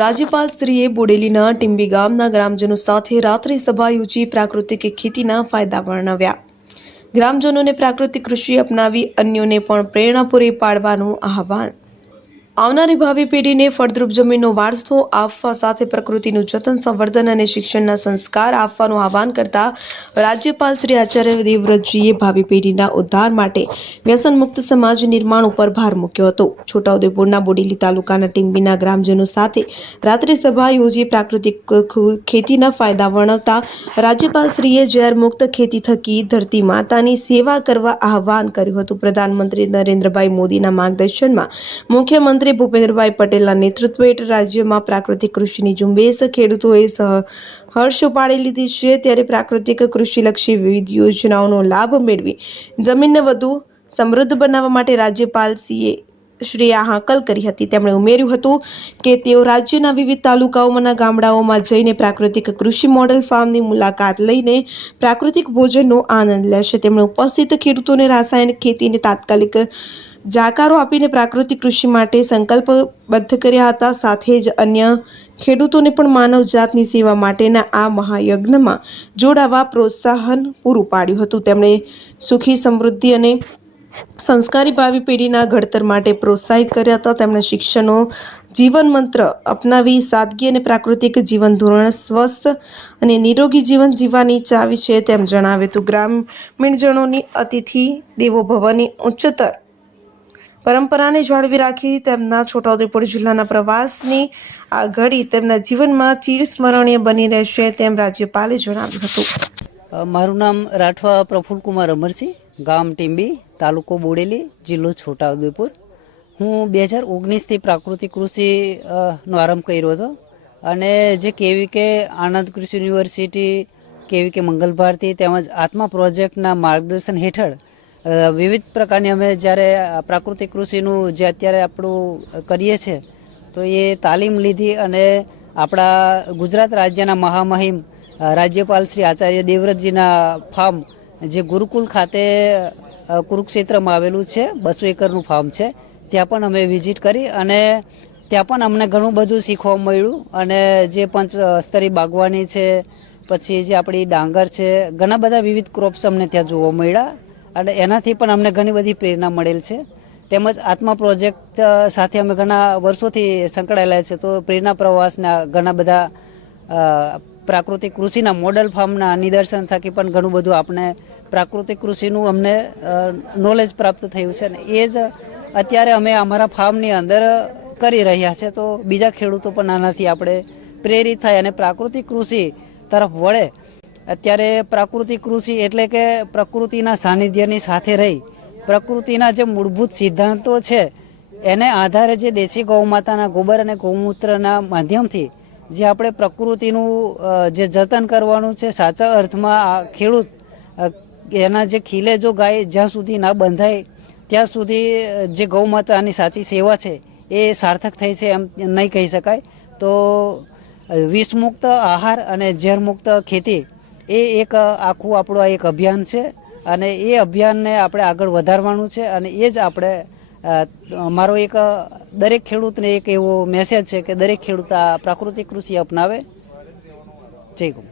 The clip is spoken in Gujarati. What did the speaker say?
રાજ્યપાલશ્રીએ બોડેલીના ટીંબી ગામના ગ્રામજનો સાથે રાત્રિ સભા યોજી પ્રાકૃતિક ખેતીના ફાયદા વર્ણવ્યા। ગ્રામજનોને પ્રાકૃતિક કૃષિ અપનાવી અન્યોને પણ પ્રેરણા પૂરી પાડવાનું આહવાન। આવનારી ભાવિ પેઢીને ફળદ્રુપ જમીનનો વારસો આપવા સાથે પ્રકૃતિનું જતન, સંવર્ધન અને શિક્ષણના સંસ્કાર આપવાનું આહવાન કરતા રાજ્યપાલ શ્રી આચાર્ય દેવવ્રતજીએ ભાવિ પેઢીના ઉદ્ધાર માટે વ્યસન મુક્ત સમાજ નિર્માણ ઉપર ભાર મૂક્યો હતો। છોટાઉદેપુરના બોડેલી તાલુકાના ટીંબીના ગ્રામજનો સાથે રાત્રિ સભા યોજી પ્રાકૃતિક ખેતીના ફાયદા વર્ણવતા રાજ્યપાલશ્રીએ ઝેર મુક્ત ખેતી થકી ધરતી માતાની સેવા કરવા આહવાન કર્યું હતું। પ્રધાનમંત્રી નરેન્દ્રભાઈ મોદીના માર્ગદર્શનમાં મુખ્યમંત્રી ભૂપેન્દ્રભાઈ પટેલના નેતૃત્વ હેઠળ રાજ્યમાં પ્રાકૃતિક કૃષિની ઝુંબેશ ખેડૂતોએ હર્ષ ઉપાડી લીધી છે। ત્યારે પ્રાકૃતિક કૃષિલક્ષી વિવિધ યોજનાઓનો લાભ મેળવી જમીનને વધુ સમૃદ્ધ બનાવવા માટે રાજ્યપાલશ્રીએ હાકલ કરી હતી। તેમણે ઉમેર્યું હતું કે તેઓ રાજ્યના વિવિધ તાલુકાઓના ગામડાઓમાં જઈને પ્રાકૃતિક કૃષિ મોડેલ ફાર્મની મુલાકાત લઈને પ્રાકૃતિક ભોજનનો આનંદ લેશે। તેમણે ઉપસ્થિત ખેડૂતોને રાસાયણિક ખેતીને તાત્કાલિક જાકારો આપીને પ્રાકૃતિક કૃષિ માટે સંકલ્પબદ્ધ કર્યા હતા। સાથે જ અન્ય ખેડૂતોને પણ માનવ જાતની સેવા માટેના આ મહાયજ્ઞમાં જોડાવા પ્રોત્સાહન પૂરું પાડ્યું હતું। તેમણે સુખી, સમૃદ્ધિ અને સંસ્કારી ભાવિ પેઢીના ઘડતર માટે પ્રોત્સાહિત કર્યા હતા। તેમણે શિક્ષણનો જીવન મંત્ર અપનાવી સાદગી અને પ્રાકૃતિક જીવન ધોરણ, સ્વસ્થ અને નિરોગી જીવન જીવવાની ચાવી છે તેમ જણાવ્યું હતું। ગ્રામીણજનોની અતિથિ દેવો ભવની ઉચ્ચતર પરંપરાને જાળવી રાખી તેમના છોટાઉદેપુર જિલ્લાના પ્રવાસની આ ઘડી તેમના જીવનમાં ચિરસ્મરણીય બની રહેશે તેમ રાજ્યપાલે જણાવ્યું હતું। મારું નામ રાઠવા પ્રફુલ્લ કુમાર અમરસિંહ, ગામ ટીંબી, તાલુકો બોડેલી, જિલ્લો છોટાઉદેપુર। હું 2019થી પ્રાકૃતિક કૃષિનો આરંભ કર્યો હતો અને જે કેવીકે આનંદ કૃષિ યુનિવર્સિટી, કેવીકે મંગલ ભારતી તેમજ આત્મા પ્રોજેક્ટના માર્ગદર્શન હેઠળ વિવિધ પ્રકારની અમે જ્યારે પ્રાકૃતિક કૃષિનું જે અત્યારે આપણું કરીએ છીએ તો એ તાલીમ લીધી અને આપણા ગુજરાત રાજ્યના મહામહિમ રાજ્યપાલ શ્રી આચાર્ય દેવવ્રતજીના ફાર્મ જે ગુરુકુલ ખાતે કુરુક્ષેત્રમાં આવેલું છે, 200 એકરનું ફાર્મ છે, ત્યાં પણ અમે વિઝિટ કરી અને ત્યાં પણ અમને ઘણું બધું શીખવા મળ્યું અને જે પંચસ્તરી બાગવાની છે, પછી જે આપણી ડાંગર છે, ઘણા બધા વિવિધ ક્રોપ્સ અમને ત્યાં જોવા મળ્યા અને એનાથી પણ અમને ઘણી બધી પ્રેરણા મળેલ છે। તેમજ આત્મા પ્રોજેક્ટ સાથે અમે ઘણા વર્ષોથી સંકળાયેલા છે, તો પ્રેરણા પ્રવાસના ઘણા બધા પ્રાકૃતિક કૃષિના મોડલ ફાર્મના નિદર્શન થકી પણ ઘણું બધું આપણે પ્રાકૃતિક કૃષિનું અમને નોલેજ પ્રાપ્ત થયું છે અને એ જ અત્યારે અમે અમારા ફાર્મની અંદર કરી રહ્યા છે। તો બીજા ખેડૂતો પણ આનાથી આપણે પ્રેરિત થાય અને પ્રાકૃતિક કૃષિ તરફ વળે। અત્યારે પ્રાકૃતિક કૃષિ એટલે કે પ્રકૃતિના સાનિધ્યની સાથે રહી પ્રકૃતિના જે મૂળભૂત સિદ્ધાંતો છે એને આધારે જે દેશી ગૌ માતાના ગોબર અને ગૌમૂત્રના માધ્યમથી જે આપણે પ્રકૃતિનું જે જતન કરવાનું છે, સાચા અર્થમાં ખેડૂત એના જે ખીલે જો ગાય જ્યાં સુધી ના બંધાય ત્યાં સુધી જે ગૌ માતાની સાચી સેવા છે એ સાર્થક થઈ છે એમ નહીં કહી શકાય। તો વિષમુક્ત આહાર અને ઝેરમુક્ત ખેતી એ એક આખું આપણું એક અભિયાન છે અને એ અભિયાનને આપણે આગળ વધારવાનું છે અને એ જ આપણે મારો એક દરેક ખેડૂતને એક એવો મેસેજ છે કે દરેક ખેડૂત આ પ્રાકૃતિક કૃષિ અપનાવે। જય ગૌ।